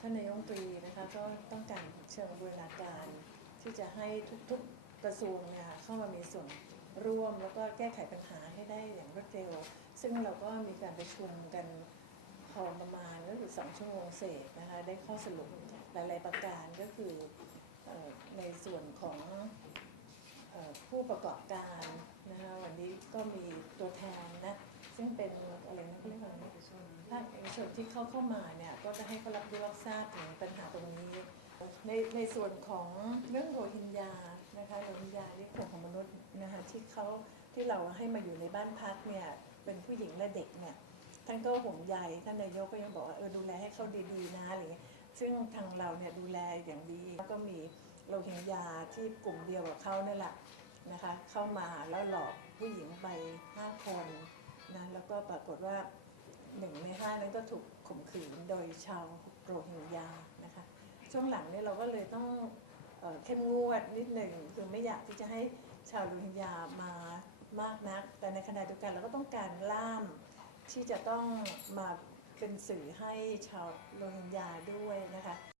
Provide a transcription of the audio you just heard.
ท่านนายกตรีนะคะก็ต้องการเชิงบูรณาการที่จะให้ทุกๆกระทรวงเนี่ยเข้ามามีส่วนร่วมแล้วก็แก้ไขปัญหาให้ได้อย่างรวดเร็ว ซึ่งเราก็มีการประชุมกันพอประมาณก็คือสองชั่วโมงเศษนะคะได้ข้อสรุปหลายๆประการก็คืออในส่วนของอผู้ประกอบการนะคะวันนี้ก็มีตัวแทนนะ ซึ่งเป็นอะไรนะเขาเรียกว่าอะไรนะภาคเอกชนที่เข้าเข้ามาเนี่ยก็จะให้เขารับรู้รับทราบถึงปัญหาตรงนี้ ในในส่วนของเรื่องโรฮิงญานะคะโรฮิงญานี่กลุ่มของมนุษย์นะคะที่เขาที่เราให้มาอยู่ในบ้านพักเนี่ยเป็นผู้หญิงและเด็กเนี่ยท่านก็ห่วงใยท่านนายกก็ยังบอกว่าเออดูแลให้เขาดีๆนะอะไรเงี้ยซึ่งทางเราเนี่ยดูแลอย่างดีแล้วก็มีโรฮิงญาที่กลุ่มเดียวกับเขานั่นแหละนะคะเข้ามาแล้วหลอกผู้หญิงไปห้าคน ก็ปรากฏว่าหนึ่งในห้านั้นก็ถูกข่มขืนโดยชาวโรฮิงญานะคะช่วงหลังเนี่ยเราก็เลยต้องเออเข้มงวดนิดหนึ่งคือไม่อยากที่จะให้ชาวโรฮิงญามามากนัก แต่ในขณะเดียวกันเราก็ต้องการล่ามที่จะต้องมาเป็นสื่อให้ชาวโรฮิงญาด้วยนะคะ